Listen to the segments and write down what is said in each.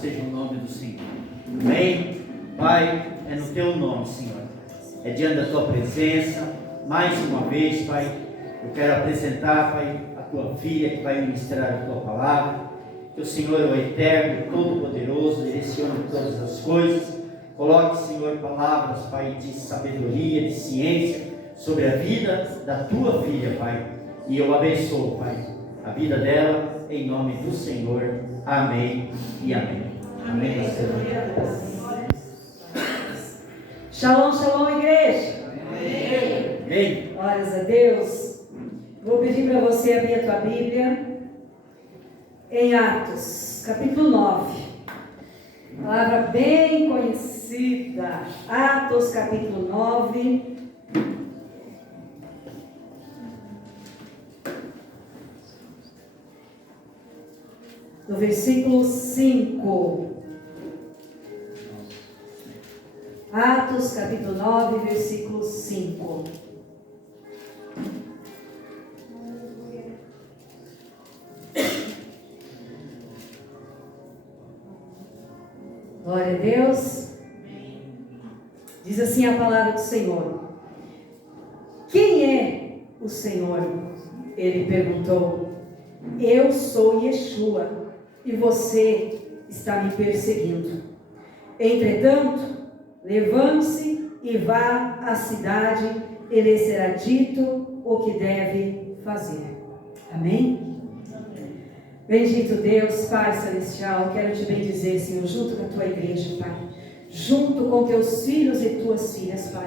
Seja o nome do Senhor. Amém? Pai, é no teu nome, Senhor. É diante da tua presença, mais uma vez, Pai, eu quero apresentar, Pai, a tua filha que vai ministrar a tua palavra. Que o Senhor é o eterno, todo-poderoso, direcione todas as coisas. Coloque, Senhor, palavras, Pai, de sabedoria, de ciência sobre a vida da tua filha, Pai. E eu abençoo, Pai, a vida dela, em nome do Senhor. Amém e amém. Amém. Shalom, shalom, igreja. Amém. Amém. Glórias a Deus. Vou pedir para você abrir a tua Bíblia em Atos, capítulo 9. Palavra bem conhecida. Atos, capítulo 9. Do versículo 5. Atos, capítulo 9, versículo 5. Glória a Deus. Diz assim a palavra do Senhor. Quem é o Senhor? Ele perguntou. Eu sou Yeshua. E você está me perseguindo. Entretanto, levante-se e vá à cidade, e lhe será dito o que deve fazer. Amém? Bendito Deus, Pai Celestial, quero te bendizer, Senhor, junto com a tua igreja, Pai, junto com teus filhos e tuas filhas, Pai,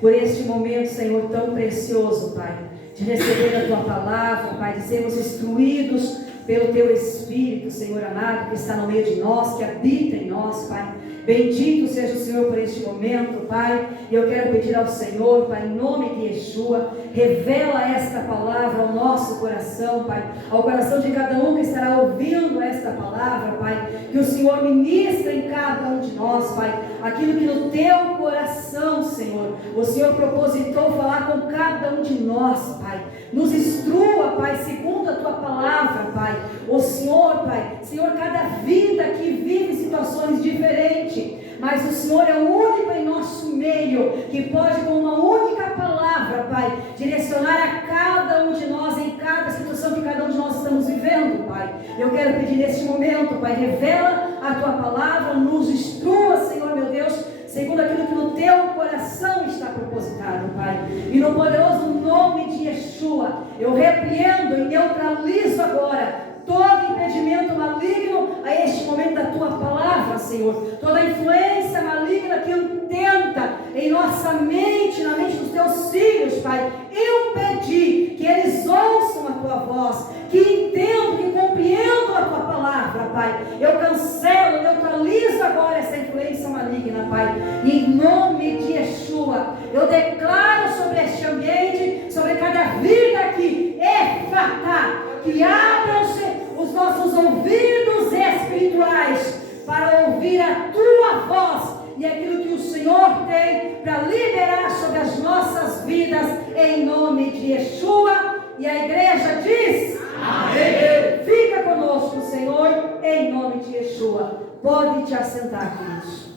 por este momento, Senhor, tão precioso, Pai, de receber a tua palavra, Pai, de sermos instruídos pelo teu Espírito, Senhor amado, que está no meio de nós, que habita em nós, Pai. Bendito seja o Senhor por este momento, Pai. E eu quero pedir ao Senhor, Pai, em nome de Yeshua, revela esta palavra ao nosso coração, Pai, ao coração de cada um que estará ouvindo esta palavra, Pai. Que o Senhor ministre em cada um de nós, Pai, aquilo que no teu coração, Senhor, o Senhor propositou falar com cada um de nós, Pai. Nos instrua, Pai, segundo a tua palavra, Pai. O Senhor, Pai, Senhor, cada vida que vive situações diferentes, mas o Senhor é o único em nosso meio que pode, com uma única palavra, Pai, direcionar a cada um de nós em cada situação que cada um de nós estamos vivendo, Pai. Eu quero pedir neste momento, Pai, revela a tua palavra, nos instrua, Senhor, meu Deus, segundo aquilo que no teu coração está propositado, Pai. E no poderoso nome de Yeshua, eu repreendo e neutralizo agora todo impedimento maligno a este momento da tua palavra, Senhor. Toda influência maligna que tenta em nossa mente, na mente dos teus filhos, Pai, impedir que eles ouçam a tua voz, que entendam, que compreendam a tua palavra, Pai. Eu cancelo, neutralizo agora essa influência maligna, Pai. E em nome de Yeshua, eu declaro sobre este ambiente, sobre cada vida aqui, Efatá, que abram-se os nossos ouvidos espirituais para ouvir a tua voz e aquilo que o Senhor tem para liberar sobre as nossas vidas, em nome de Yeshua. E a igreja diz: amém. Fica conosco, Senhor, em nome de Yeshua. Pode te assentar, queridos.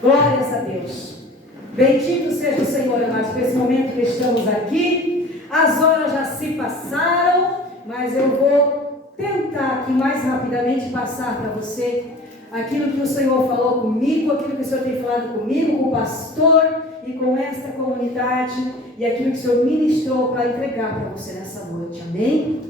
Glórias a Deus. Bendito seja o Senhor, amados, por esse momento que estamos aqui. As horas já se passaram, mas eu vou tentar aqui mais rapidamente passar para você aquilo que o Senhor falou comigo, aquilo que o Senhor tem falado comigo, com o pastor e com esta comunidade, e aquilo que o Senhor ministrou para entregar para você nessa noite, amém?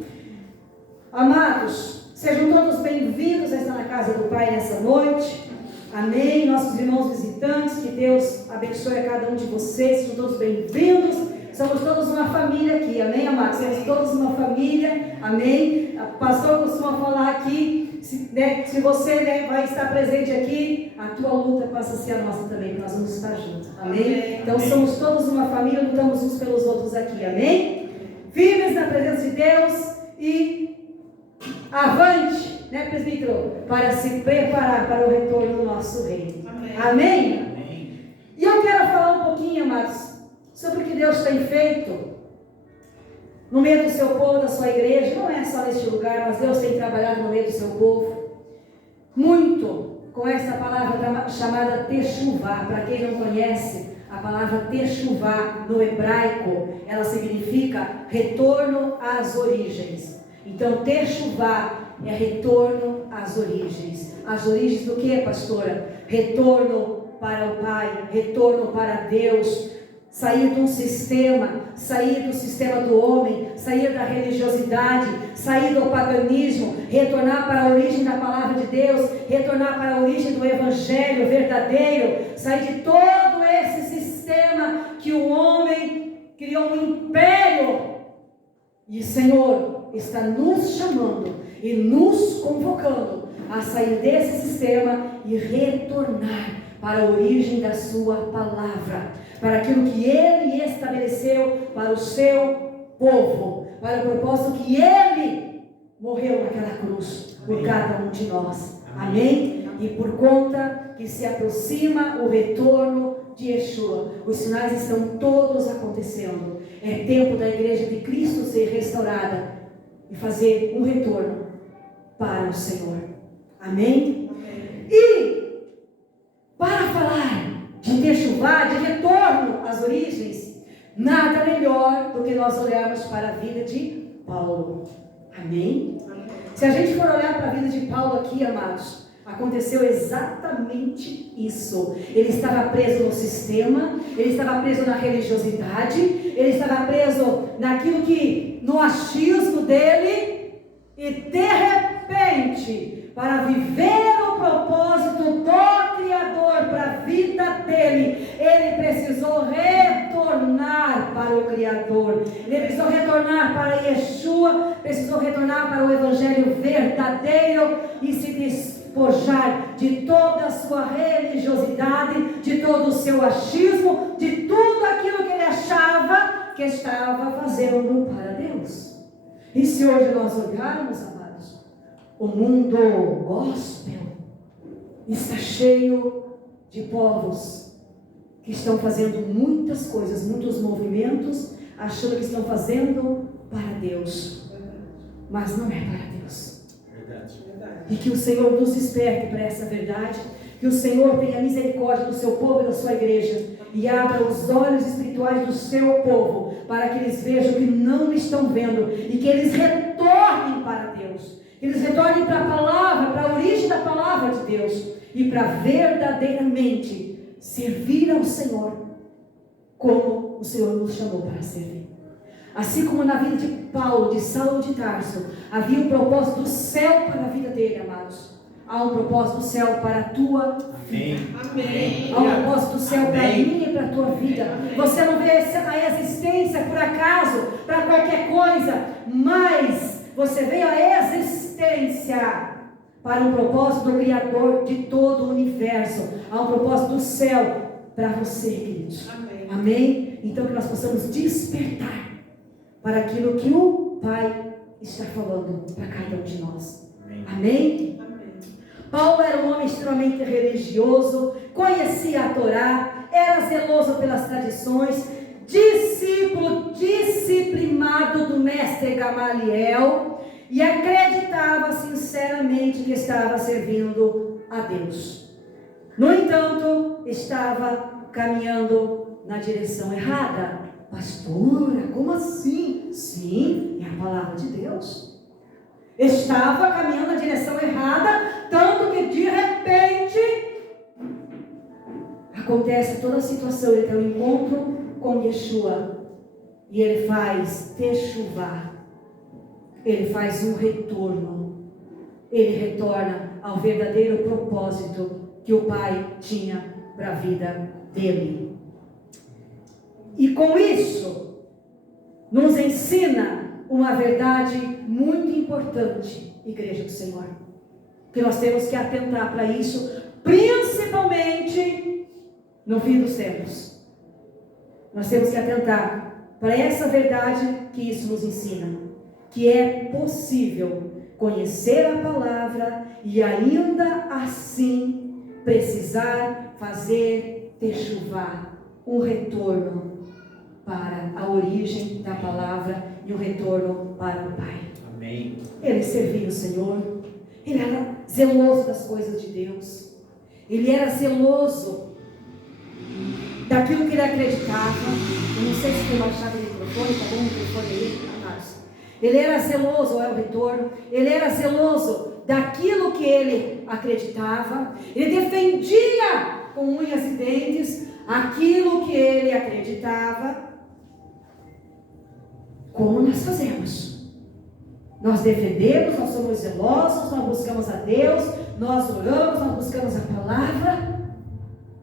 Amados, sejam todos bem-vindos a estar na casa do Pai nessa noite, amém? Nossos irmãos visitantes, que Deus abençoe a cada um de vocês, sejam todos bem-vindos. Somos todos uma família aqui, amém, amados? Somos todos uma família, amém? O pastor costuma falar aqui, se você vai estar presente aqui, a tua luta passa a ser a nossa também, porque nós vamos estar juntos, amém? Então somos todos uma família, lutamos uns pelos outros aqui, amém? Firmes na presença de Deus e avante, né, presbítero? Para se preparar para o retorno do nosso reino, amém? E eu quero falar um pouquinho, amados, sobre o que Deus tem feito no meio do seu povo, da sua igreja. Não é só neste lugar, mas Deus tem trabalhado no meio do seu povo. muito com essa palavra chamada techuvá. Para quem não conhece, a palavra techuvá no hebraico, ela significa retorno às origens. Então, techuvá é retorno às origens. As origens do que, pastora? Retorno para o Pai, retorno para Deus. Sair de um sistema, sair do sistema do homem, sair da religiosidade, sair do paganismo, retornar para a origem da palavra de Deus, retornar para a origem do evangelho verdadeiro, sair de todo esse sistema que o homem criou um império. E o Senhor está nos chamando e nos convocando a sair desse sistema e retornar para a origem da sua palavra, para aquilo que Ele estabeleceu para o seu povo, para o propósito que Ele morreu naquela cruz por cada um de nós. Amém? E por conta que se aproxima o retorno de Yeshua, os sinais estão todos acontecendo. É tempo da igreja de Cristo ser restaurada e fazer um retorno para o Senhor. Amém? E para falar de techuvá, de retorno às origens, nada melhor do que nós olharmos para a vida de Paulo. Amém? Se a gente for olhar para a vida de Paulo aqui, amados, aconteceu exatamente isso. Ele estava preso no sistema, ele estava preso na religiosidade, ele estava preso naquilo que, no achismo dele, e de repente, para viver o propósito do Criador para a vida dele, ele precisou retornar para o Criador, ele precisou retornar para Yeshua, precisou retornar para o Evangelho verdadeiro e se despojar de toda a sua religiosidade, de todo o seu achismo, de tudo aquilo que ele achava que estava fazendo para Deus. E se hoje nós olharmos, amados, o mundo gospel está cheio de povos que estão fazendo muitas coisas, muitos movimentos, achando que estão fazendo para Deus, mas não é para Deus. E que o Senhor nos desperte para essa verdade, que o Senhor tenha misericórdia do seu povo e da sua igreja, e abra os olhos espirituais do seu povo, para que eles vejam que não estão vendo, e que eles retornem para Deus, que eles retornem para a palavra, para a origem da palavra de Deus, e para verdadeiramente servir ao Senhor, como o Senhor nos chamou para servir. Assim como na vida de Paulo, de Saulo de Tarso, havia um propósito do céu para a vida dele, amados. Há um propósito do céu para a tua vida. Amém. Há um propósito do céu para a minha e para a tua vida. Você não vê a existência por acaso, para qualquer coisa, mas você vê a existência para um propósito do Criador de todo o universo. Há um propósito do céu para você, queridos. Amém? Então que nós possamos despertar para aquilo que o Pai está falando para cada um de nós. Amém? Paulo era um homem extremamente religioso, conhecia a Torá, era zeloso pelas tradições, discípulo disciplinado do mestre Gamaliel, e acreditava sinceramente que estava servindo a Deus. No entanto, estava caminhando na direção errada. Pastora, como assim? Sim, é a palavra de Deus. Estava caminhando na direção errada, tanto que de repente acontece toda a situação. Ele tem um encontro com Yeshua e ele faz techuvá, ele faz um retorno, ele retorna ao verdadeiro propósito que o Pai tinha para a vida dele. E com isso nos ensina uma verdade muito importante, igreja do Senhor, que nós temos que atentar para isso, principalmente no fim dos tempos. Nós temos que atentar para essa verdade que isso nos ensina, que é possível conhecer a palavra e ainda assim precisar fazer techuvá, um retorno para a origem da palavra e um retorno para o Pai. Amém. Ele servia o Senhor, ele era zeloso das coisas de Deus. Ele era zeloso daquilo que ele acreditava. Eu não sei se tem uma chave de microfone, tá bom? O microfone aí, Márcio. Ele era zeloso, é o retorno. Ele era zeloso daquilo que ele acreditava. Ele defendia com unhas e dentes aquilo que ele acreditava. Como nós fazemos? Nós defendemos, nós somos zelosos, nós buscamos a Deus, nós oramos, nós buscamos a palavra.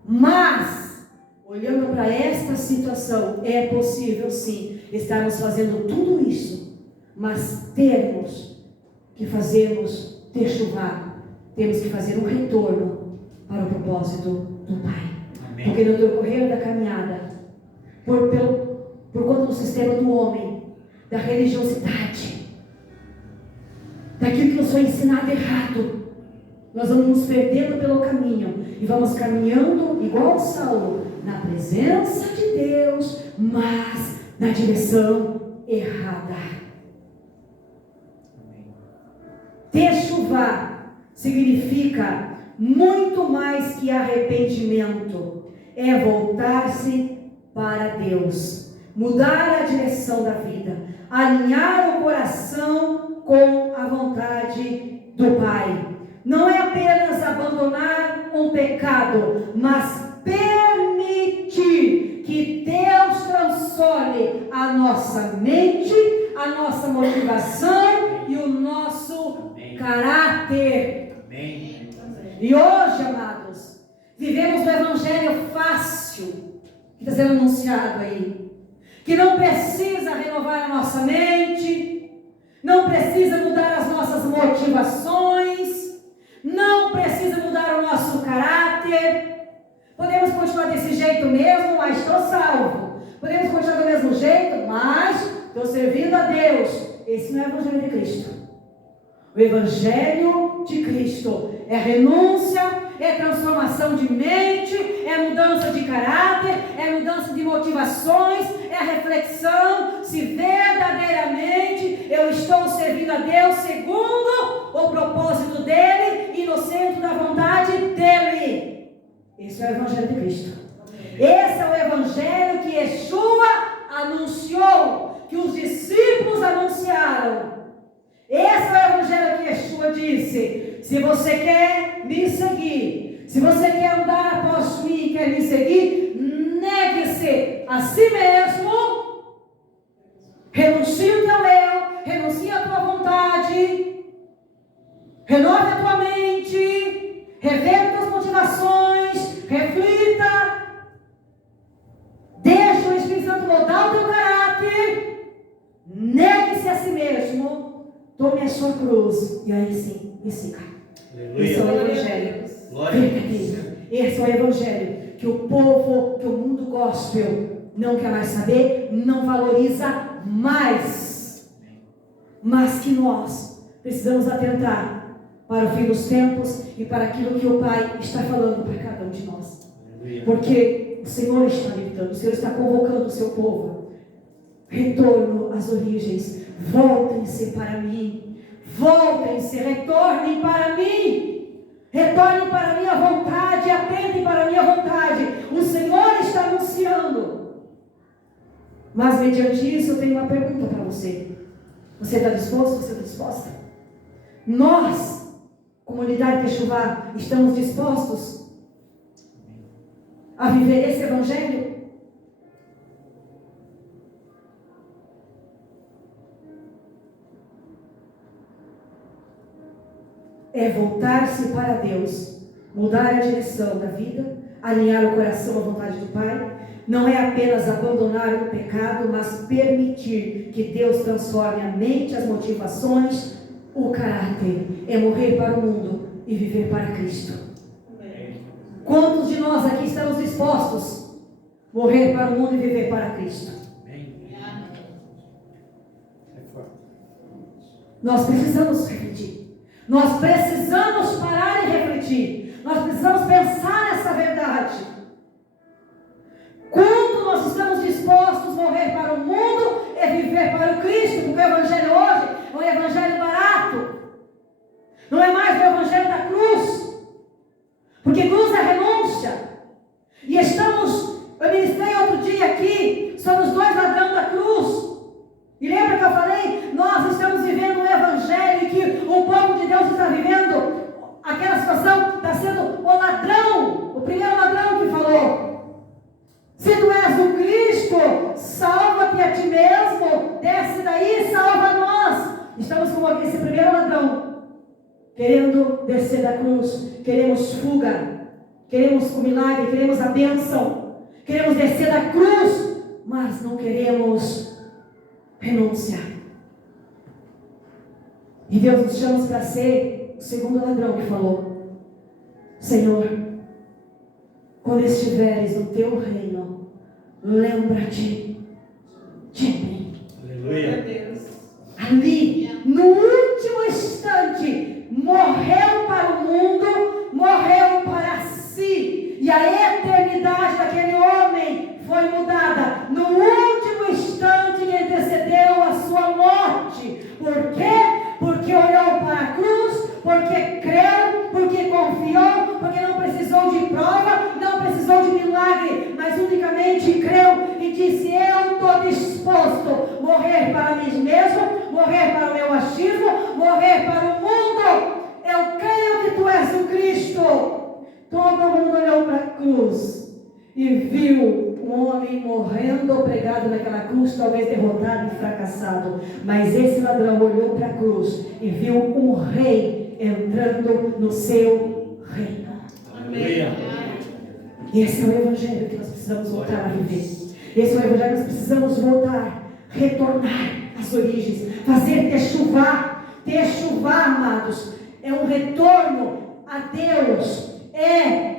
Mas, olhando para esta situação, é possível sim estarmos fazendo tudo isso, mas temos que fazermos techuvá, temos que fazer um retorno para o propósito do Pai. Amém. Porque no decorrer da caminhada, por conta do sistema do homem, da religiosidade, daquilo que nos foi ensinado errado, nós vamos nos perdendo pelo caminho e vamos caminhando igual Saulo, na presença de Deus, mas na direção errada. Techuvá significa muito mais que arrependimento, é voltar-se para Deus, mudar a direção da vida, alinhar o coração com a vontade do Pai. Não é apenas abandonar um pecado, mas permitir que Deus transforme a nossa mente, a nossa motivação e o nosso caráter. Amém. E hoje, amados, vivemos o evangelho fácil que está sendo anunciado aí, que não precisa renovar a nossa mente, não precisa mudar as nossas motivações, não precisa mudar o nosso caráter. Podemos continuar desse jeito mesmo, mas estou salvo. Podemos continuar do mesmo jeito, mas estou servindo a Deus. Esse não é o Evangelho de Cristo. O Evangelho de Cristo é renúncia, é transformação de mente, é mudança de caráter, é mudança de motivações, é a reflexão se verdadeiramente eu estou servindo a Deus segundo o propósito dEle e no centro da vontade dEle. Esse é o Evangelho de Cristo. Esse é o Evangelho que Yeshua anunciou, que os discípulos anunciaram. Esse é o Evangelho que Yeshua disse: se você quer me seguir, se você quer andar após mim e quer me seguir, negue-se a si mesmo, renuncie o teu eu, renuncie a tua vontade, renove a tua mente, reveja tuas motivações, reflita, deixa o Espírito Santo moldar o teu caráter, negue-se a si mesmo, tome a sua cruz e aí sim, me siga. Esse é o Evangelho verdadeiro. Esse é o Evangelho que o povo, que o mundo gospel não quer mais saber, não valoriza mais, mas que nós precisamos atentar para o fim dos tempos e para aquilo que o Pai está falando para cada um de nós. Porque o Senhor está gritando, o Senhor está convocando o seu povo. Retorno às origens, voltem-se para mim, voltem-se, retornem para mim, retornem para a minha vontade, atentem para a minha vontade. O Senhor está anunciando. Mas mediante isso eu tenho uma pergunta para você. Você está disposto? Você está disposta? Nós, comunidade Techuvá, estamos dispostos a viver esse Evangelho? É voltar-se para Deus, mudar a direção da vida, alinhar o coração à vontade do Pai. Não é apenas abandonar o pecado, mas permitir que Deus transforme a mente, as motivações, o caráter. É morrer para o mundo e viver para Cristo. Quantos de nós aqui estamos dispostos a morrer para o mundo e viver para Cristo? Nós precisamos refletir. Nós precisamos parar e refletir. Nós precisamos pensar nessa verdade. Quando nós estamos dispostos a morrer para o mundo e viver para o Cristo, porque o Evangelho hoje é um Evangelho barato. Não é mais o Evangelho da Porque cruz é renúncia. E eu ministrei outro dia aqui sobre os 2 ladrões da cruz. E lembra que eu falei? Nós estamos vivendo um evangelho em que o povo de Deus está vivendo aquela situação, está sendo o ladrão, o primeiro ladrão que falou: se tu és o Cristo, salva-te a ti mesmo, desce daí e salva nós. Estamos como esse primeiro ladrão, querendo descer da cruz, queremos fuga, queremos o milagre, queremos a bênção, queremos descer da cruz, mas não queremos renunciar. E Deus nos chama para ser o segundo ladrão que falou: Senhor, quando estiveres no teu reino, lembra-te de mim. Aleluia. Ali, no último instante, morreu para o mundo, morreu para si, e a eternidade daquele homem foi mudada no último instante que antecedeu a sua morte. Por quê? Porque olhou para a cruz, porque creu, porque confiou, porque não precisou de prova, não precisou de milagre, mas unicamente creu e disse: eu estou disposto a morrer para mim mesmo, morrer para o meu achismo, morrer para o mundo. Eu creio que tu és o Cristo. Todo mundo olhou para a cruz e viu um homem morrendo pregado naquela cruz, talvez derrotado e fracassado. Mas esse ladrão olhou para a cruz e viu um rei entrando no seu reino. Aleluia. Esse é o evangelho que nós precisamos voltar a viver. Esse é o evangelho que nós precisamos voltar, retornar às origens, fazer techuvá, amados. É um retorno a Deus, é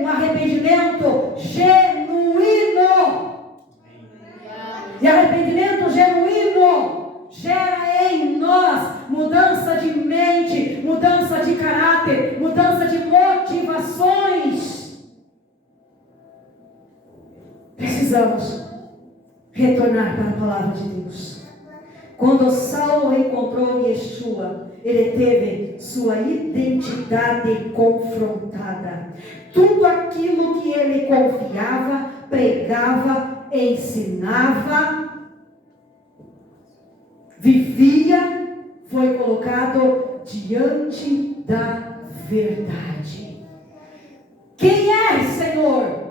um arrependimento genuíno. E arrependimento genuíno gera em nós mudança de mente, mudança de caráter, mudança de motivações. Precisamos retornar para a palavra de Deus. Quando Saulo encontrou Yeshua, ele teve sua identidade confrontada. Tudo aquilo que ele confiava, pregava, ensinava, vivia, foi colocado diante da verdade. Quem é, Senhor?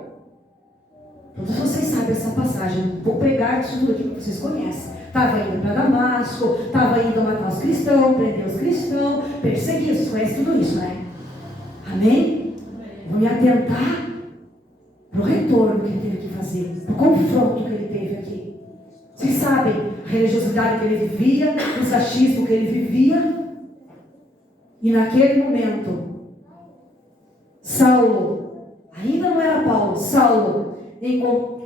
Todos vocês sabem essa passagem. Vou pregar tudo aqui que vocês conhecem. Estava indo para Damasco, estava indo matar os cristãos, prender os cristãos, perseguir. Vocês conhecem tudo isso, né? Amém? Vou me atentar para o retorno que ele teve que fazer, para o confronto que ele teve aqui. Vocês sabem a religiosidade que ele vivia, o sachismo que ele vivia. E naquele momento, Saulo, ainda não era Paulo, Saulo,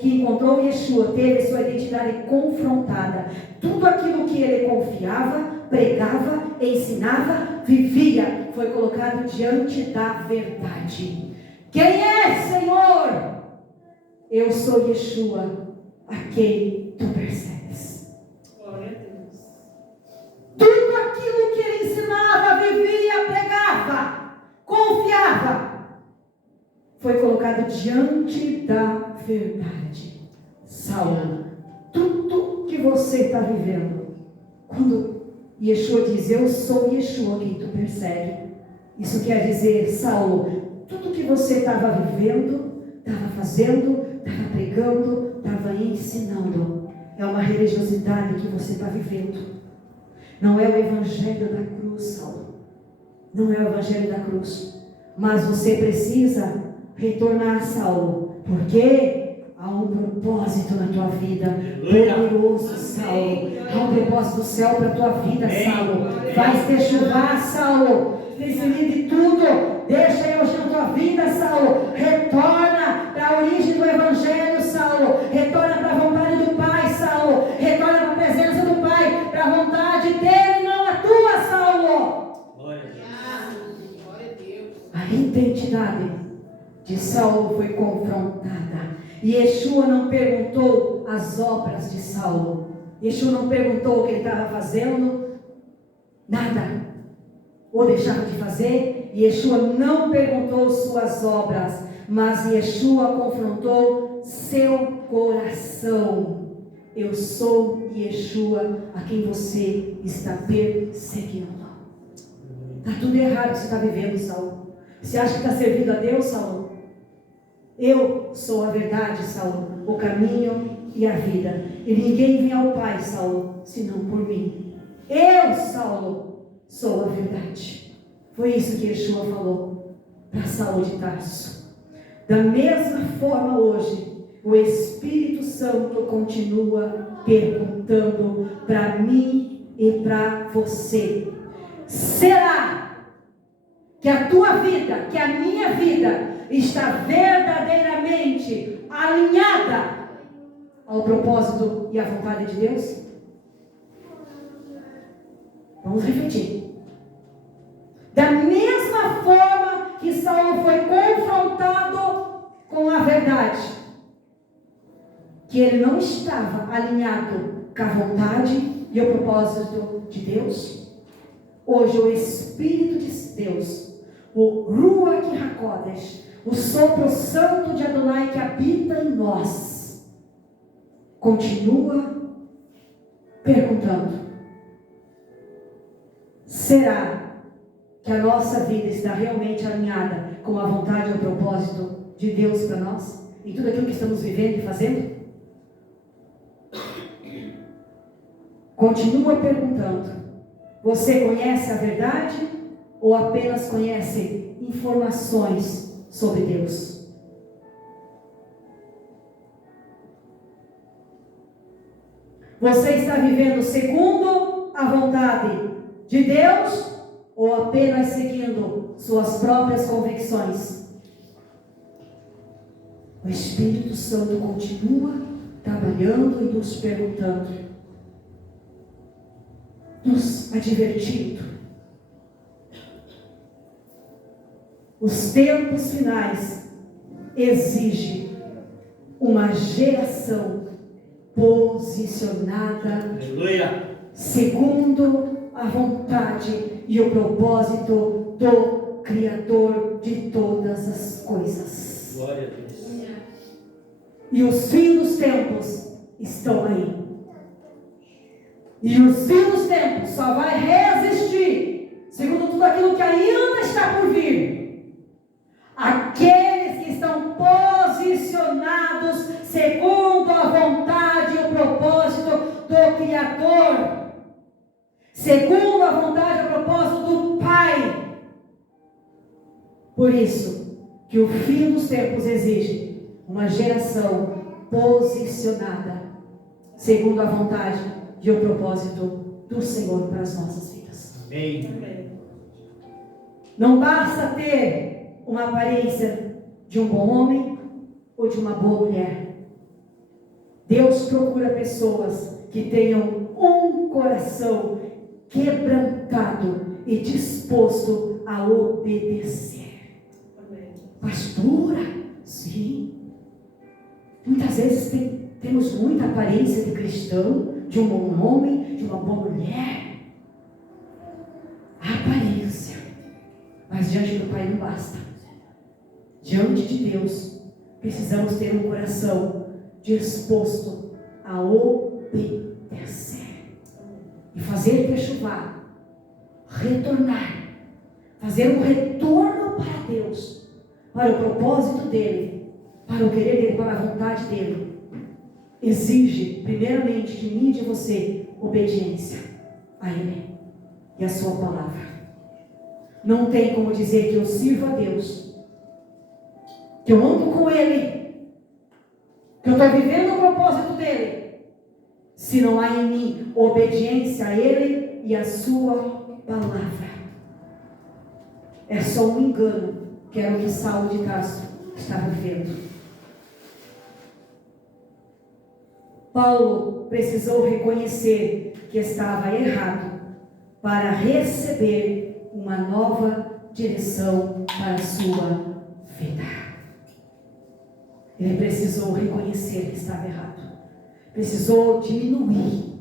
que encontrou Yeshua, teve sua identidade confrontada. Tudo aquilo que ele confiava, pregava, ensinava, vivia, foi colocado diante da verdade. Quem é, Senhor? Eu sou Yeshua, a quem tu persegues. Glória a Deus. Tudo aquilo que ele ensinava, vivia, pregava, confiava, foi colocado diante da verdade. Saulo, tudo que você está vivendo, quando Yeshua diz: eu sou Yeshua, quem tu persegue, isso quer dizer: Saulo, tudo que você estava vivendo, estava fazendo, estava pregando, estava ensinando, é uma religiosidade que você está vivendo. Não é o evangelho da cruz, Saulo. Não é o evangelho da cruz. Mas você precisa retornar, Saulo, porque há um propósito na tua vida poderoso, Saulo. Há um propósito do céu para a tua vida, Saulo. Vai techuvá, Saulo. Se livre de tudo. Deixa eu na tua vida, Saulo. Retorna para a origem do evangelho, Saulo. Retorna para a vontade do Pai, Saulo. Retorna para a presença do Pai, para a vontade dele, não a tua, Saulo. Glória a Deus. A identidade de Saulo foi confrontada. E Yeshua não perguntou as obras de Saulo. Yeshua não perguntou o que ele estava fazendo. Nada. Ou deixava de fazer. E Yeshua não perguntou sua obras, mas Yeshua confrontou seu coração. Eu sou Yeshua, a quem você está perseguindo. Está tudo errado que você está vivendo, Saul. Você acha que está servindo a Deus, Saul? Eu sou a verdade, Saul, o caminho e a vida. E ninguém vem ao Pai, Saul, senão por mim. Eu, Saulo, sou a verdade. Foi isso que Yeshua falou para Saul de Tarso. Da mesma forma hoje, o Espírito Santo continua perguntando para mim e para você: será que a tua vida, que a minha vida está verdadeiramente alinhada ao propósito e à vontade de Deus? Vamos refletir. Da mesma forma que Saul foi confrontado com a verdade, que ele não estava alinhado com a vontade e o propósito de Deus, hoje o Espírito de Deus, o Ruach HaKodesh, o sopro santo de Adonai que habita em nós, continua perguntando: será que a nossa vida está realmente alinhada com a vontade e o propósito de Deus para nós? Em tudo aquilo que estamos vivendo e fazendo? Continua perguntando: você conhece a verdade ou apenas conhece informações sobre Deus? Você está vivendo segundo a vontade de Deus ou apenas seguindo suas próprias convicções? O Espírito Santo continua trabalhando e nos perguntando, nos advertindo. Os tempos finais exigem uma geração posicionada, Aleluia. segundo a vontade e o propósito do Criador de todas as coisas. Glória a Deus. E os fins dos tempos estão aí. E os fins dos tempos só vai resistir, segundo tudo aquilo que ainda está por vir, aqueles que estão posicionados segundo a vontade e o propósito do Criador, segundo a vontade e o propósito do Pai. Por isso que o fim dos tempos exige uma geração posicionada segundo a vontade e o propósito do Senhor para as nossas vidas. Amém. Não basta ter uma aparência de um bom homem ou de uma boa mulher. Deus procura pessoas que tenham um coração quebrantado e disposto a obedecer. Pastora, sim. Muitas vezes temos muita aparência de cristão, de um bom homem, de uma boa mulher. A aparência. Mas diante do Pai não basta. Diante de Deus, precisamos ter um coração disposto a obedecer. E fazer techuvar, retornar, fazer um retorno para Deus, para o propósito dEle, para o querer dEle, para a vontade dEle. Exige, primeiramente, de mim e de você, obediência a Ele e a sua palavra. Não tem como dizer que eu sirvo a Deus, que eu ando com Ele, que eu estou vivendo o propósito dEle, se não há em mim obediência a Ele e a sua palavra. É só um engano, que era o que Saulo de Tarso estava vivendo. Paulo precisou reconhecer que estava errado para receber uma nova direção para a sua vida. Ele precisou reconhecer que estava errado. Precisou diminuir.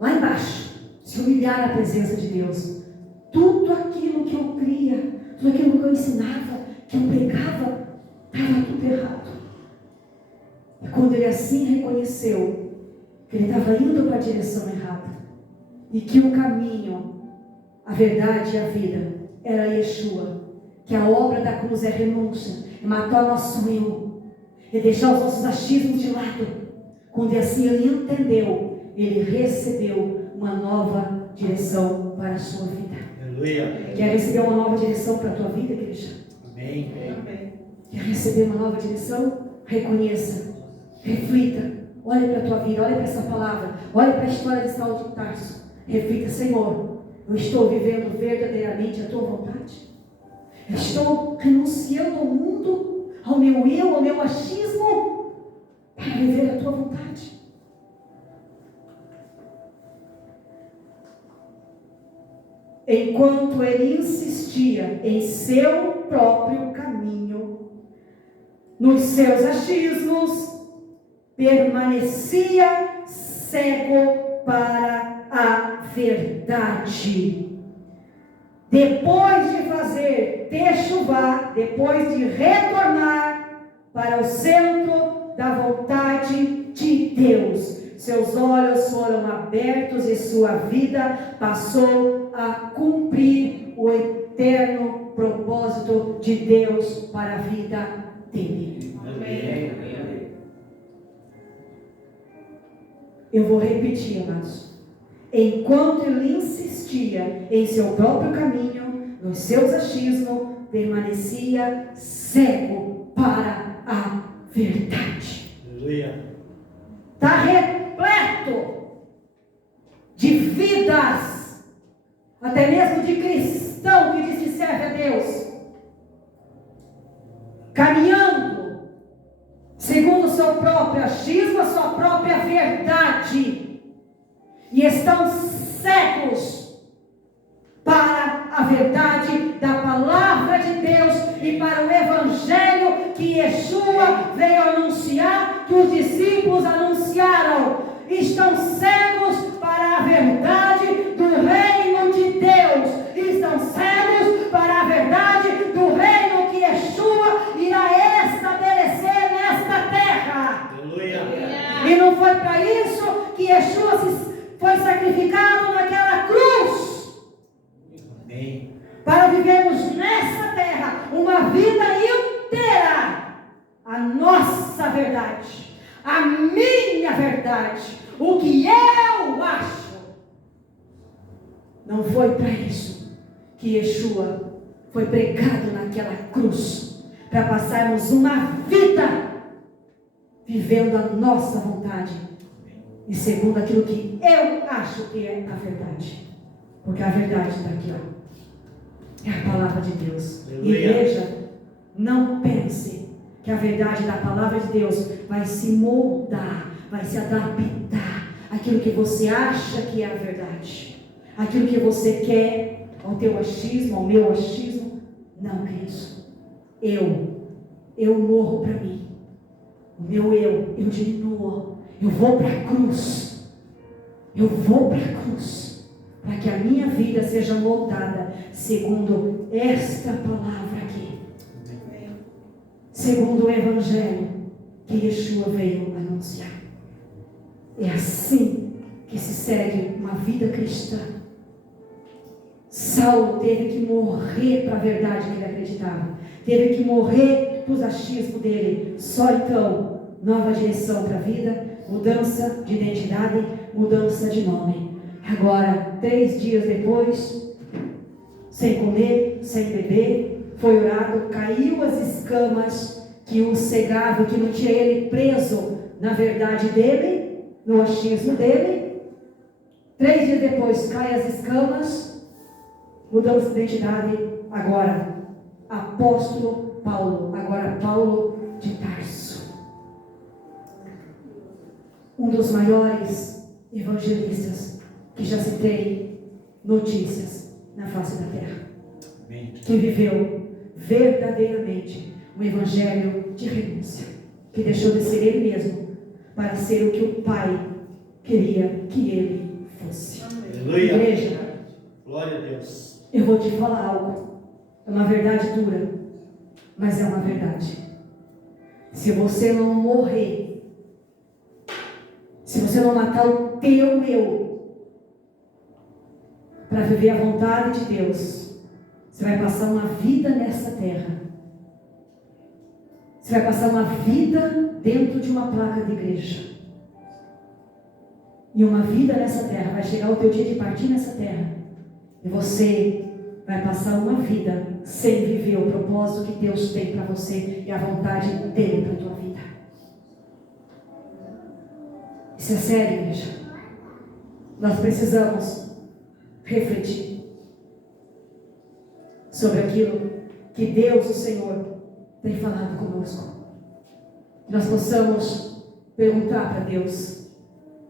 Lá embaixo, se humilhar na presença de Deus. Tudo aquilo que eu cria, tudo aquilo que eu ensinava, que eu pregava estava tudo errado. E quando ele assim reconheceu que ele estava indo para a direção errada, e que o caminho, a verdade e a vida era Yeshua, que a obra da cruz é renúncia, é matar o nosso eu, é deixar os nossos achismos de lado. Quando assim ele entendeu, ele recebeu uma nova direção para a sua vida. Aleluia. Quer receber uma nova direção para a tua vida, igreja? Amém. Amém. Quer receber uma nova direção? Reconheça, reflita, olhe para a tua vida, olhe para essa palavra, olhe para a história de Saulo de Tarso. Reflita: Senhor, eu estou vivendo verdadeiramente a tua vontade? Eu estou renunciando ao mundo, ao meu eu, ao meu achismo, para viver a tua vontade? Enquanto ele insistia em seu próprio caminho, nos seus achismos, permanecia cego para a verdade. Depois de fazer techuvá, depois de retornar para o centro da vontade de Deus, seus olhos foram abertos e sua vida passou a cumprir o eterno propósito de Deus para a vida dele. Amém. Eu vou repetir, amados. Enquanto ele insistia em seu próprio caminho, nos seus achismos, permanecia cego para a verdade. Aleluia. Está repleto de vidas, até mesmo de cristão que diz que serve a Deus, caminhando segundo o seu próprio achismo, a sua própria verdade, e estão cegos para a verdade da palavra de Deus e para o evangelho que Yeshua veio anunciar, que os discípulos anunciaram. Estão cegos para a verdade do reino de Deus, estão cegos para a verdade do reino que Yeshua irá estabelecer nesta terra. Aleluia. E não foi para isso que Yeshua foi sacrificado naquela cruz, Amém. para vivermos nessa terra uma vida inteira a nossa verdade, a minha verdade, o que eu acho. Não foi para isso que Yeshua foi pregado naquela cruz, para passarmos uma vida vivendo a nossa vontade e segundo aquilo que eu acho que é a verdade, porque a verdade está aqui, ó. É a palavra de Deus. Aleluia. Igreja, não pense que a verdade da palavra de Deus vai se moldar, vai se adaptar àquilo que você acha que é a verdade, aquilo que você quer, ao teu achismo, ao meu achismo. Não, queridos. Eu morro para mim. O meu eu diminuo. Eu vou para a cruz. Eu vou para a cruz, para que a minha vida seja moldada segundo esta palavra aqui, segundo o evangelho que Yeshua veio anunciar. É assim que se segue uma vida cristã. Saulo teve que morrer para a verdade que ele acreditava, teve que morrer para os achismos dele. Só então, nova direção para a vida, mudança de identidade, mudança de nome. Agora, 3 dias depois, sem comer, sem beber, foi orado, caiu as escamas que o cegavam, que não tinha ele preso na verdade dele, no achismo dele. 3 dias depois, cai as escamas, mudança de identidade. Agora, apóstolo Paulo, agora Paulo de Tarso, um dos maiores evangelistas que já citei notícias na face da terra, Amém. que viveu verdadeiramente um evangelho de renúncia, que deixou de ser ele mesmo para ser o que o Pai queria que ele fosse. Aleluia. Igreja, Glória a Deus. eu vou te falar algo, é uma verdade dura, mas é uma verdade. Se você não morrer, se você não matar o teu eu, para viver a vontade de Deus, você vai passar uma vida nessa terra. Você vai passar uma vida dentro de uma placa de igreja. E uma vida nessa terra. Vai chegar o teu dia de partir nessa terra. E você vai passar uma vida sem viver o propósito que Deus tem para você e a vontade dele para a tua vida. Isso é sério, igreja. Nós precisamos refletir sobre aquilo que Deus, o Senhor, tem falado conosco. Que nós possamos perguntar para Deus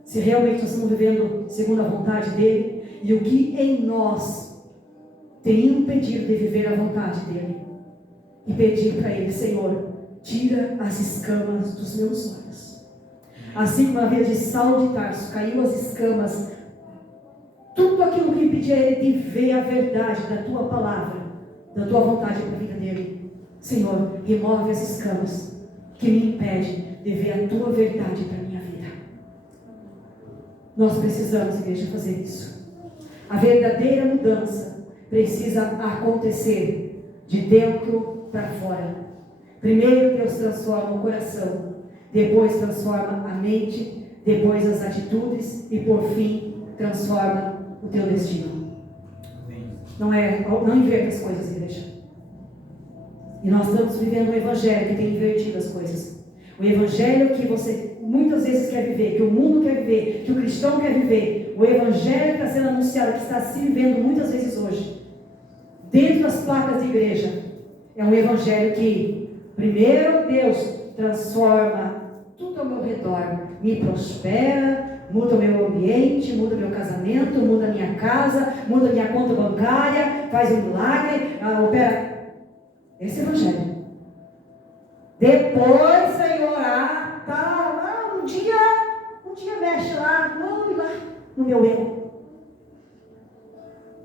se realmente nós estamos vivendo segundo a vontade dele e o que em nós tem impedido de viver a vontade dele. E pedir para ele: Senhor, tira as escamas dos meus olhos. Assim como a vida de Saulo de Tarso caiu as escamas, tudo aquilo que impedia ele de ver a verdade da tua palavra, da tua vontade para a vida dele. Senhor, remove as escamas que me impedem de ver a tua verdade para a minha vida. Nós precisamos, igreja, fazer isso. A verdadeira mudança precisa acontecer de dentro para fora. Primeiro Deus transforma o coração, depois transforma a mente, depois as atitudes e por fim transforma o teu destino. Não inverta as coisas, igreja. E nós estamos vivendo um evangelho que tem invertido as coisas. O evangelho que você muitas vezes quer viver, que o mundo quer viver, que o cristão quer viver. O evangelho que está sendo anunciado, que está se vivendo muitas vezes hoje, dentro das placas de igreja, é um evangelho que, primeiro, Deus transforma tudo ao meu redor, me prospera, muda o meu ambiente, muda o meu casamento, muda a minha casa, muda a minha conta bancária, faz um milagre, opera. Esse é o evangelho. Depois, Senhor, um dia mexe lá, no meu erro.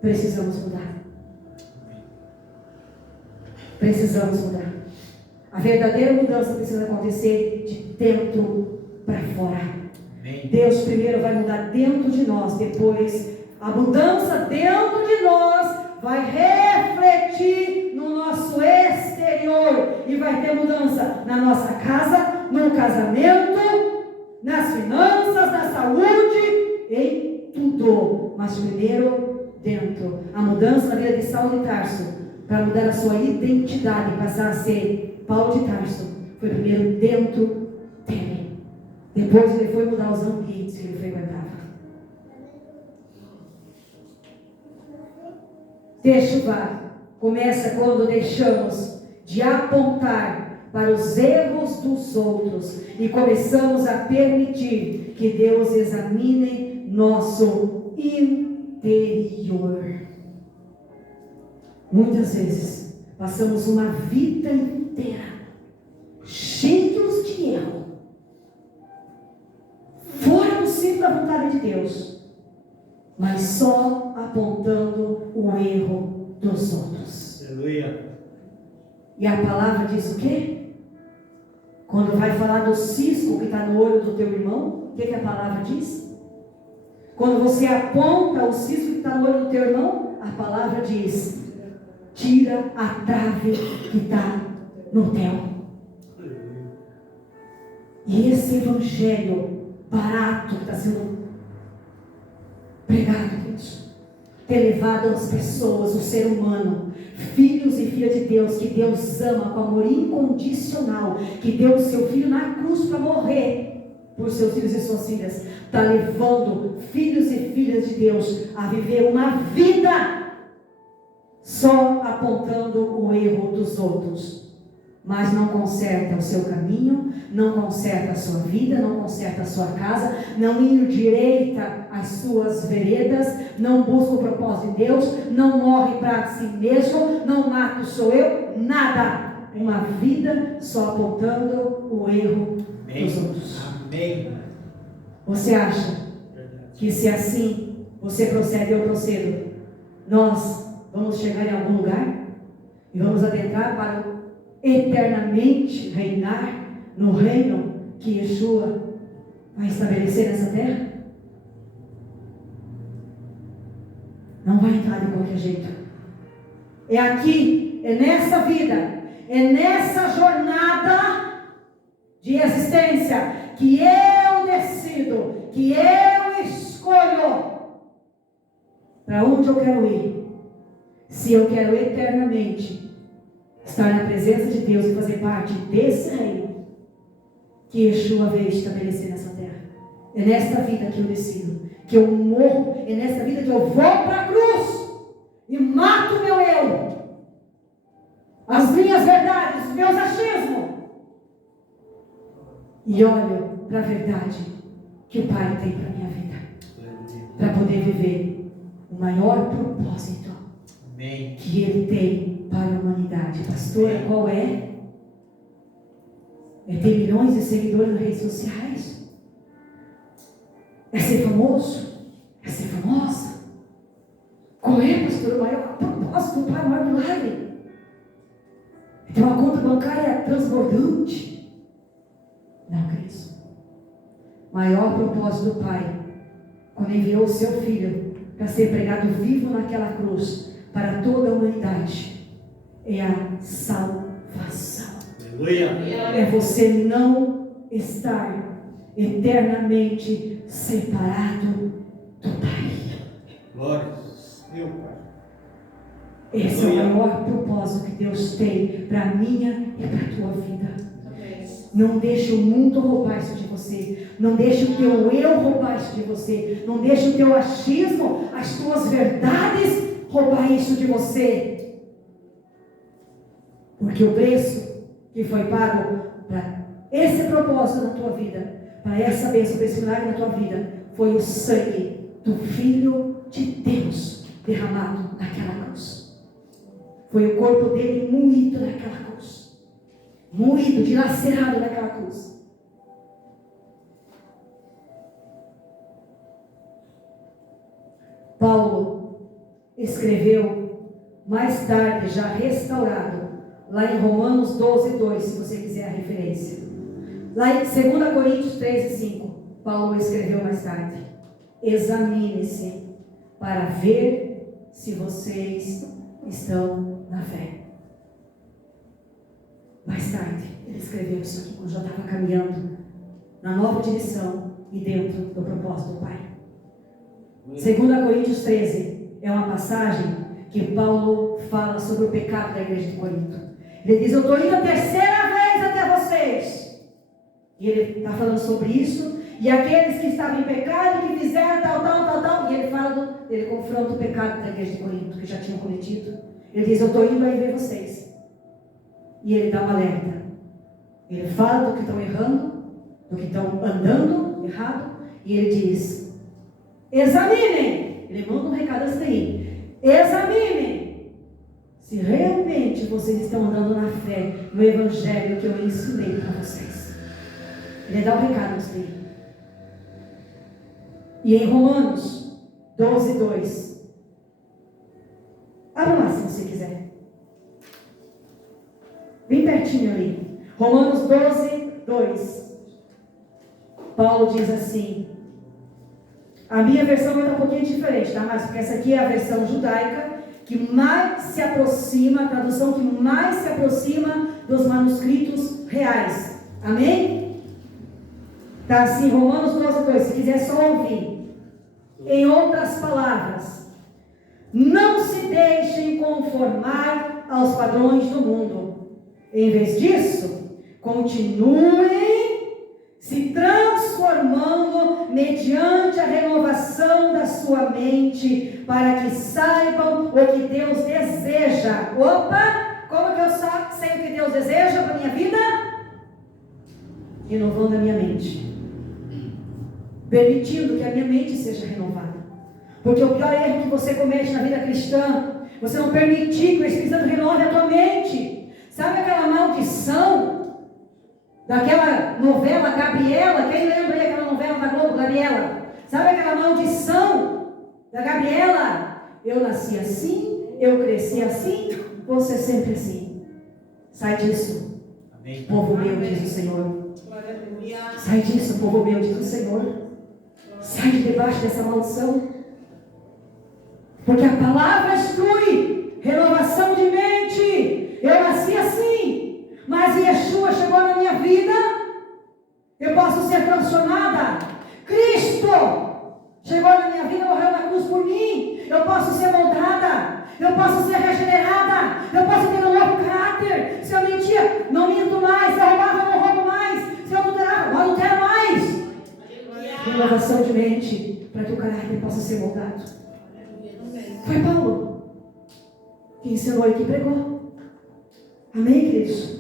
Precisamos mudar. Precisamos mudar. A verdadeira mudança precisa acontecer de dentro para fora. Amém. Deus primeiro vai mudar dentro de nós, depois a mudança dentro de nós vai refletir no nosso exterior e vai ter mudança na nossa casa, no casamento, nas finanças, na saúde, em tudo. Mas primeiro dentro. A mudança na vida de Saulo de Tarso, para mudar a sua identidade e passar a ser Paulo de Tarso, foi primeiro dentro dele. Depois ele foi mudar os ambientes que ele frequentava. Deschuvar começa quando deixamos de apontar para os erros dos outros e começamos a permitir que Deus examine nosso interior. Muitas vezes passamos uma vida inteira cheios de erro, fora do centro da vontade de Deus, mas só apontando o erro dos outros. Aleluia. E a palavra diz o quê? Quando vai falar do cisco que está no olho do teu irmão, o que a palavra diz? Quando você aponta o cisco que está no olho do teu irmão, a palavra diz: tira a trave que está no teu. E esse evangelho barato que está sendo pregado, Deus, ter levado as pessoas, o ser humano, filhos e filhas de Deus, que Deus ama com amor incondicional, que deu o seu filho na cruz para morrer por seus filhos e suas filhas, está levando filhos e filhas de Deus a viver uma vida só apontando o erro dos outros, mas não conserta o seu caminho, não conserta a sua vida, não conserta a sua casa, não endireita as suas veredas, não busca o propósito de Deus, não morre para si mesmo, não mata o seu eu, nada. Uma vida só apontando o erro dos outros. Amém. Você acha que se assim você procede, eu procedo, nós vamos chegar em algum lugar e vamos adentrar para o eternamente reinar no reino que Yeshua vai estabelecer nessa terra? Não vai entrar de qualquer jeito. É aqui, é nessa vida, é nessa jornada de existência que eu decido, que eu escolho para onde eu quero ir. Se eu quero eternamente estar na presença de Deus e fazer parte desse reino que Yeshua veio estabelecer nessa terra. É nesta vida que eu decido, que eu morro, é nessa vida que eu vou para a cruz e mato o meu eu, as minhas verdades, os meus achismos, e olho para a verdade que o Pai tem para a minha vida, para poder viver o maior propósito que Ele tem para a humanidade. Pastora, qual é? É ter milhões de seguidores nas redes sociais? É ser famoso? É ser famosa? Qual é, pastor, o maior propósito do Pai, o maior milagre? É ter uma conta bancária transbordante? Não, queridos. O maior propósito do Pai, quando enviou o seu Filho para ser pregado vivo naquela cruz para toda a humanidade, é a salvação. Aleluia. É você não estar eternamente separado do Pai. Glória. Meu Pai. Esse é o maior propósito que Deus tem para a minha e para a tua vida. Não deixe o mundo roubar isso de você. Não deixe o teu eu roubar isso de você. Não deixe o teu achismo, as tuas verdades roubar isso de você. Porque o preço que foi pago para esse propósito na tua vida, para essa bênção, para esse milagre na tua vida, foi o sangue do Filho de Deus derramado naquela cruz. Foi o corpo dele moído naquela cruz. Moído, dilacerado naquela cruz. Paulo escreveu mais tarde, já restaurado, lá em Romanos 12:2, se você quiser a referência. Lá em 2 Coríntios 13:5, Paulo escreveu mais tarde: examine-se para ver se vocês estão na fé. Mais tarde, ele escreveu isso aqui quando já estava caminhando na nova direção e dentro do propósito do Pai. 2 Coríntios 13 é uma passagem que Paulo fala sobre o pecado da igreja de Corinto. Ele diz: eu estou indo a terceira vez até vocês. E ele está falando sobre isso. E aqueles que estavam em pecado, que fizeram tal. E ele confronta o pecado da igreja de Corinto, que já tinham cometido. Ele diz: eu estou indo aí ver vocês. E ele dá um alerta. Ele fala do que estão errando, do que estão andando errado. E ele diz: examinem. Ele manda um recado assim: examinem se realmente vocês estão andando na fé, no evangelho que eu ensinei para vocês. Ele dá um recado assim. E em Romanos 12:2, abra lá se você quiser, bem pertinho ali, Romanos 12:2, Paulo diz assim, a minha versão vai estar um pouquinho diferente, tá? Mas porque essa aqui é a versão judaica, que mais se aproxima, a tradução que mais se aproxima dos manuscritos reais, amém? Tá assim, Romanos 12:2, se quiser só ouvir. Em outras palavras, não se deixem conformar aos padrões do mundo. Em vez disso, continuem se transformando mediante a renovação da sua mente, para que saibam o que Deus deseja. Opa! Como que eu sei o que Deus deseja para a minha vida? Renovando a minha mente. Permitindo que a minha mente seja renovada. Porque o pior erro que você comete na vida cristã, você não permitir que o Espírito Santo renove a tua mente. Sabe aquela maldição daquela novela Gabriela? Quem lembra aí aquela novela da Globo, Gabriela? Sabe aquela maldição da Gabriela? Eu nasci assim, eu cresci assim, você sempre assim. Sai disso, Amém. povo meu, diz o Senhor. Glória a Deus. Sai disso, povo meu, diz o Senhor. Sai de debaixo dessa maldição. Porque a palavra instrui renovação de mente. Eu nasci assim, mas Yeshua chegou na minha vida. Eu posso ser transformada. Cristo chegou na minha vida, morreu na cruz por mim. Eu posso ser moldada. Eu posso ser regenerada. Eu posso ter um novo caráter. Se eu mentia, não minto mais. Se eu roubava, não roubo mais. Se eu adulterava, não adultero mais. Renovação de mente, para que o caráter possa ser moldado. Foi Paulo que ensinou e que pregou. Amém, queridos?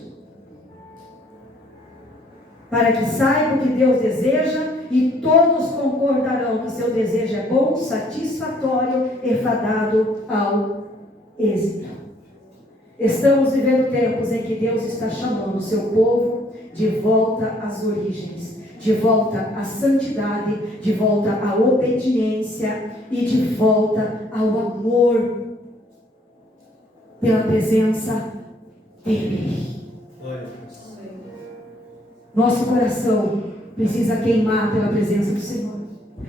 Para que saibam o que Deus deseja e todos concordarão que seu desejo é bom, satisfatório e fadado ao êxito. Estamos vivendo tempos em que Deus está chamando o seu povo de volta às origens, de volta à santidade, de volta à obediência e de volta ao amor pela presença dEle. Glória a Deus. Nosso coração precisa queimar pela presença do Senhor.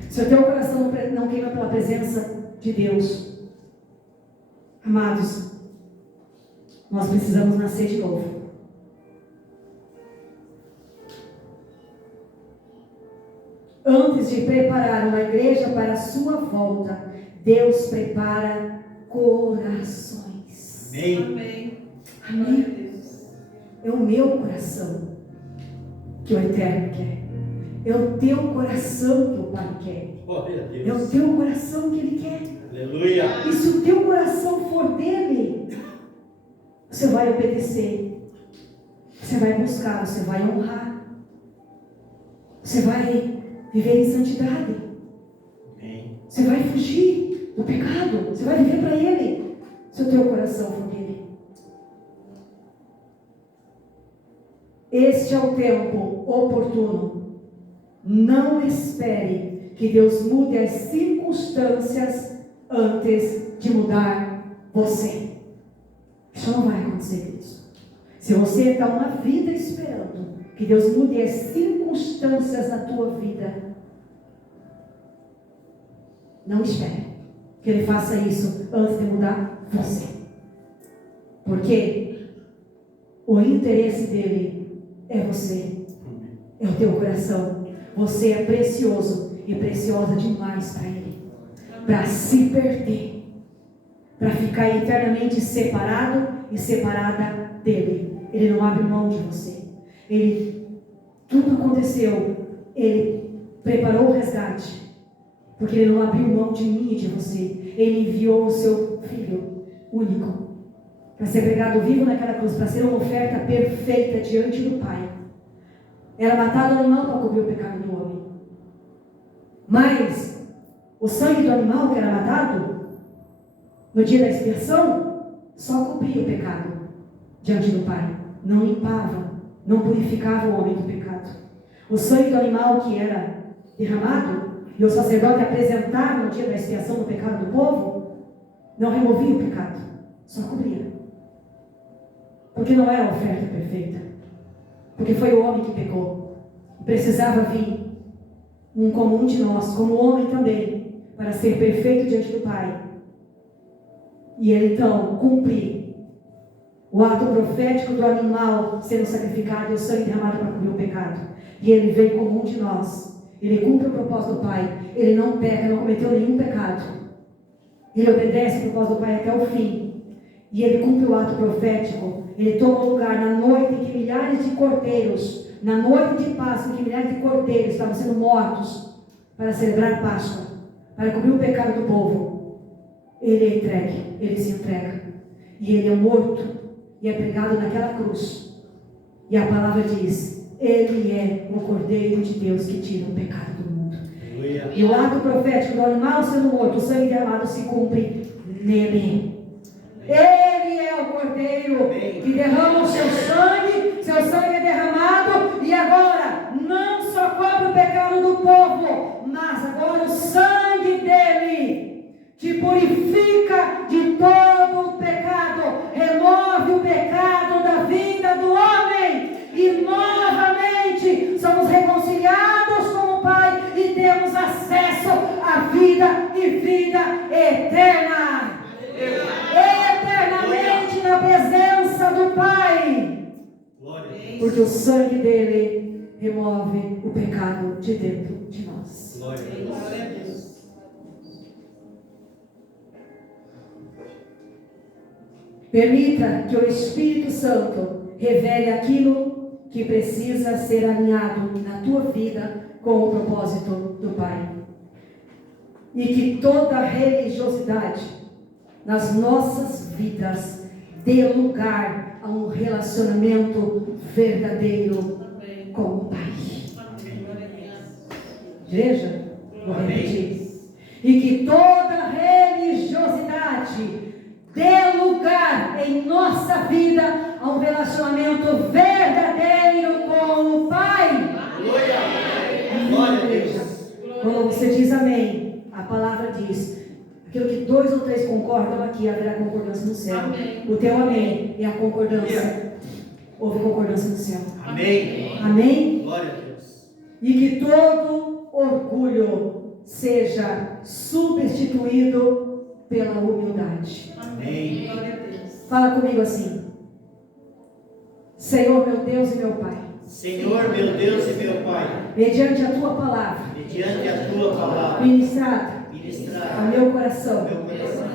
Se o teu coração não queima pela presença de Deus, amados, nós precisamos nascer de novo. Antes de preparar uma igreja para a sua volta, Deus prepara corações. Amém. Amém. Amém. É o meu coração que o Eterno quer. É o teu coração que o Pai quer. Glória a É o Deus. teu coração que Ele quer. Aleluia. E se o teu coração for dele, você vai obedecer. Você vai buscar, você vai honrar. Você vai viver em santidade. Amém. Você vai fugir do pecado. Você vai viver para Ele. Se o teu coração for dele. Este é o tempo oportuno. Não espere que Deus mude as circunstâncias antes de mudar você. Isso não vai acontecer, queridos. Se você está uma vida esperando que Deus mude as circunstâncias na tua vida, não espere que Ele faça isso antes de mudar você. Porque o interesse dele é você, é o teu coração. Você é precioso e preciosa demais para Ele, para se perder, para ficar eternamente separado e separada dele. Ele não abre mão de você. Tudo aconteceu, Ele preparou o resgate, porque Ele não abriu mão de mim e de você. Ele enviou o seu Filho único para ser pregado vivo naquela cruz, para ser uma oferta perfeita diante do Pai. Era matado o animal para cobrir o pecado do homem, mas o sangue do animal que era matado no dia da expiação só cobria o pecado diante do Pai, não limpava, não purificava o homem do pecado. O sangue do animal que era derramado e o sacerdote apresentava no dia da expiação do pecado do povo não removia o pecado, só cobria. Porque não é a oferta perfeita, porque foi o homem que pecou. Precisava vir um comum de nós, como homem também, para ser perfeito diante do Pai. E ele então cumprir o ato profético do animal sendo sacrificado e o sangue derramado para cobrir o pecado. E ele veio como um de nós. Ele cumpre o propósito do Pai. Ele não peca, não cometeu nenhum pecado. Ele obedece o propósito do Pai até o fim. E ele cumpre o ato profético. Ele toma o lugar na noite em que milhares de cordeiros, na noite de Páscoa, em que milhares de cordeiros estavam sendo mortos para celebrar Páscoa, para cobrir o pecado do povo. Ele é entregue, ele se entrega. E ele é morto e é pregado naquela cruz. E a palavra diz: ele é o Cordeiro de Deus que tira o pecado do mundo. Aleluia. E o ato profético do animal sendo morto, o sangue derramado se cumpre nele. Ele é o Cordeiro que derrama o seu sangue é derramado, e agora não só cobre o pecado do povo, mas agora o sangue dele te purifica de todo o pecado, remove o pecado da vida Glória a Deus. Porque o sangue dele remove o pecado de dentro de nós. Glória a Deus. Glória a Deus. Permita que o Espírito Santo revele aquilo que precisa ser alinhado na tua vida com o propósito do Pai. E que toda religiosidade nas nossas vidas dê lugar a um relacionamento verdadeiro Amém. com o Pai. Amém. Glória a Deus. Igreja, vou Amém. repetir. E que toda religiosidade dê lugar em nossa vida a um relacionamento verdadeiro com o Pai. Glória a Deus. Quando você diz amém, a palavra diz: aquilo que 2 ou 3 concordam aqui, haverá concordância no céu. Amém. O teu amém é a concordância. Houve concordância no céu. Amém. Amém? Glória a Deus. E que todo orgulho seja substituído pela humildade. Amém. Glória a Deus. Fala comigo assim: Senhor, meu Deus e meu Pai, Senhor, meu Deus e meu Pai, mediante a tua palavra mediante a tua palavra ministrada ao ministrada meu coração, meu coração,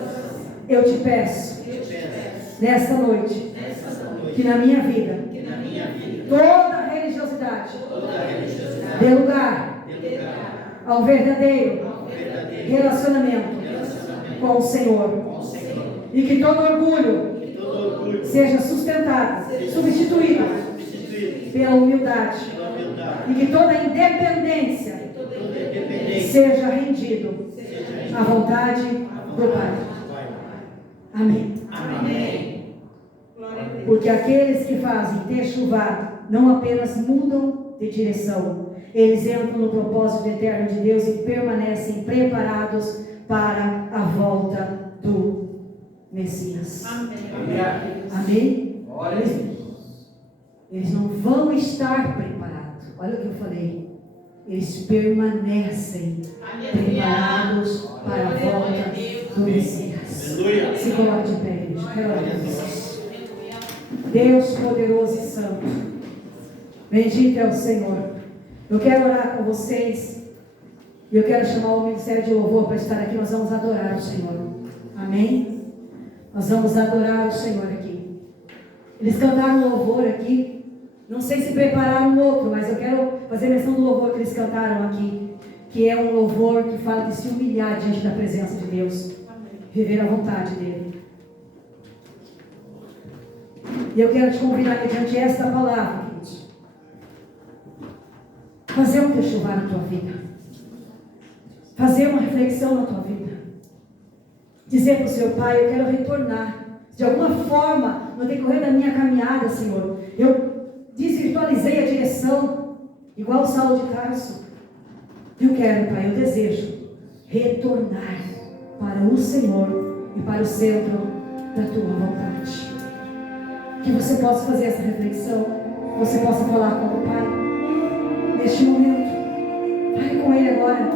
eu te peço eu te peço nesta noite nesta noite que na minha vida que na minha vida toda religiosidade toda a religiosidade dê lugar dê lugar ao verdadeiro ao verdadeiro relacionamento relacionamento com o Senhor, com o Senhor, e que todo orgulho que todo orgulho seja sustentado, substituído substituído pela humildade, pela humildade, e que toda independência toda independência seja rendido seja à vontade do Pai. Pai. Amém. Amém. Glória a Deus. Porque aqueles que fazem techuvá não apenas mudam de direção, eles entram no propósito eterno de Deus e permanecem preparados para a volta do Messias. Amém. Amém? Glória a Deus. Eles não vão estar preparados. Olha o que eu falei. Eles permanecem preparados para a volta do Messias. Aleluia. Se coloque de pé, igreja. Quero orar por vocês. Aleluia. Deus poderoso e santo, bendito é o Senhor. Eu quero orar com vocês e eu quero chamar o ministério de louvor para estar aqui. Nós vamos adorar o Senhor. Amém? Nós vamos adorar o Senhor aqui. Eles cantaram louvor aqui. Não sei se prepararam um outro, mas eu quero fazer menção do louvor que eles cantaram aqui, que é um louvor que fala de se humilhar diante da presença de Deus, viver a vontade dele. E eu quero te convidar mediante esta palavra, queridos, fazer um techuvá na tua vida, fazer uma reflexão na tua vida, dizer para o seu Pai: eu quero retornar. De alguma forma, no decorrer da minha caminhada, Senhor, eu desvirtualizei a direção, igual o Saulo de Tarso. Eu quero, Pai, eu desejo retornar para o Senhor e para o centro da tua vontade. Que você possa fazer essa reflexão, você possa falar com o Pai neste momento. Fale com Ele agora.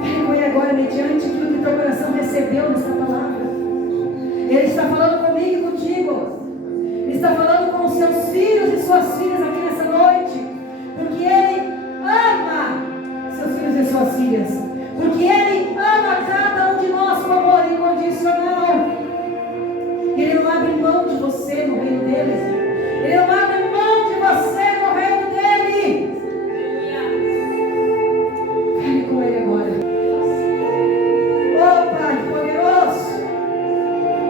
Fale com Ele agora, mediante aquilo que teu coração recebeu nessa palavra. Ele está falando comigo e contigo. Ele está falando com os seus filhos e suas filhas aqui nessa noite. Porque Ele ama seus filhos e suas filhas. Porque Ele ama cada um de nós com amor incondicional. Ele não abre mão de você no reino dele. Ele não abre mão de você no reino dele. Fale com Ele agora. Oh Pai poderoso,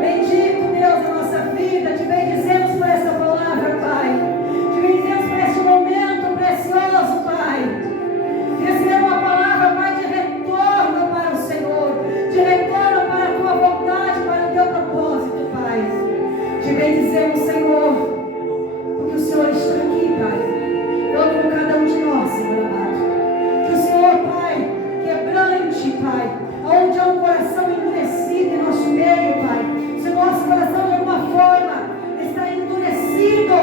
bendito Deus da nossa vida, te bendizemos por essa palavra, Pai. Te bendizemos por este momento precioso, Pai. Recebemos uma palavra, Pai, de retorno para o Senhor, de retorno para a tua vontade, para o teu propósito, Pai. Te bendizemos, Senhor, porque o Senhor está aqui, Pai. Todo com cada um de nós, Senhor amado. Que o Senhor, Pai, quebrante, Pai, onde há um coração endurecido em nosso meio, Pai. Se o nosso coração de alguma forma está endurecido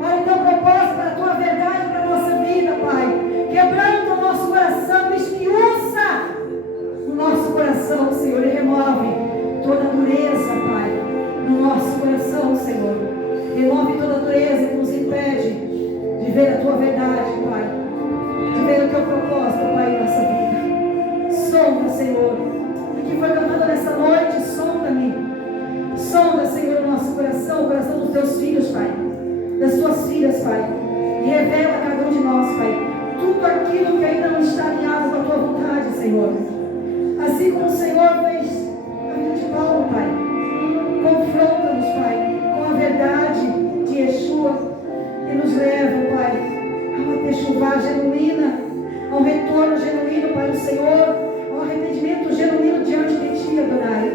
para o teu propósito, para a tua verdade, para a nossa vida, Pai. Quebrando o nosso coração, esmiuça o nosso coração, Senhor, e remove toda a dureza, Pai, no nosso coração, Senhor. Remove toda a dureza e vidas, Pai. E revela a cada um de nós, Pai, tudo aquilo que ainda não está alinhado com a Tua vontade, Senhor. Assim como o Senhor fez a vida de Paulo, Pai. Confronta-nos, Pai, com a verdade de Yeshua, que nos leva, Pai, a uma techuvá genuína, a um retorno genuíno para o Senhor, a um arrependimento genuíno diante de Ti, Adonai.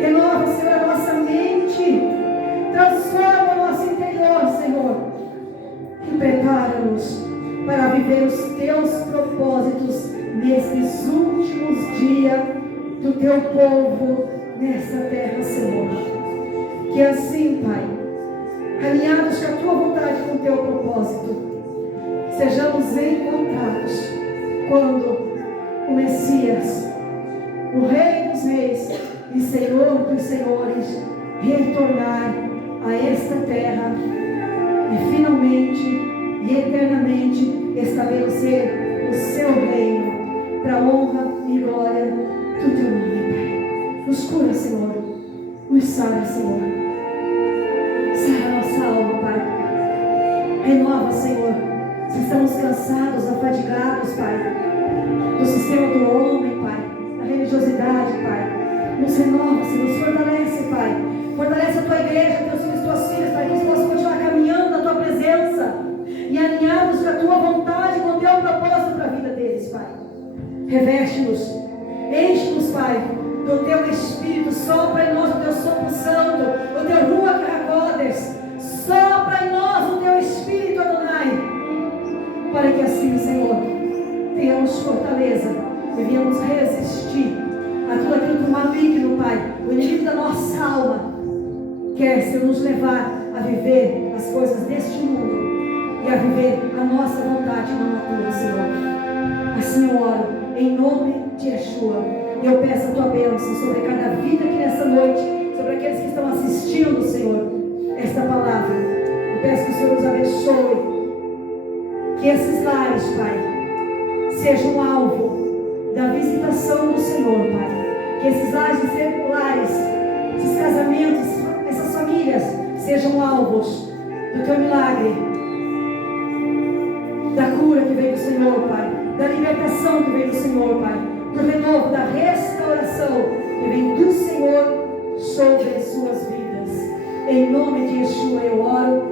Renova, Senhor, a nossa mente, transforma o nosso interior, Senhor, e prepara-nos para viver os Teus propósitos nesses últimos dias do Teu povo nessa terra, Senhor. Que assim, Pai, alinhados com a Tua vontade, com o Teu propósito, sejamos encontrados quando o Messias, o Rei dos Reis e Senhor dos Senhores, retornar a esta terra e finalmente e eternamente estabelecer o Seu reino para a honra e glória do Teu nome, Pai. Nos cura, Senhor, nos sara, Senhor, sara nossa alma, Pai. Renova, Senhor, se estamos cansados, afadigados, Pai, do sistema do homem, Pai, da religiosidade, Pai. Nos renova, Senhor, nos fortalece, Pai. Fortalece a Tua igreja, Teus filhos, Tuas filhas, Pai, que eles possam continuar caminhando na Tua presença e alinhados com a Tua vontade, com o Teu propósito para a vida deles, Pai. Reveste-nos, enche-nos, Pai, do Teu Espírito, sopra em nós o Teu sopro santo, o Teu Ruach HaKodesh, sopra em nós o Teu Espírito, Adonai, para que assim, Senhor, tenhamos fortaleza e venhamos resistir a tudo aquilo que o maligno, Pai, o inimigo da nossa alma, quer, Senhor, nos levar a viver as coisas deste mundo e a viver a nossa vontade, não a Tua, Senhor. Assim eu oro, em nome de Yeshua, e eu peço a Tua bênção sobre cada vida aqui nessa noite, sobre aqueles que estão assistindo, Senhor, esta palavra. Eu peço que o Senhor nos abençoe, que esses lares, Pai, sejam alvo da visitação do Senhor, Pai. Que esses lares, esses casamentos, essas famílias sejam alvos do Teu milagre, da cura que vem do Senhor, Pai, da libertação que vem do Senhor, Pai, do renovo, da restauração que vem do Senhor sobre as suas vidas. Em nome de Yeshua eu oro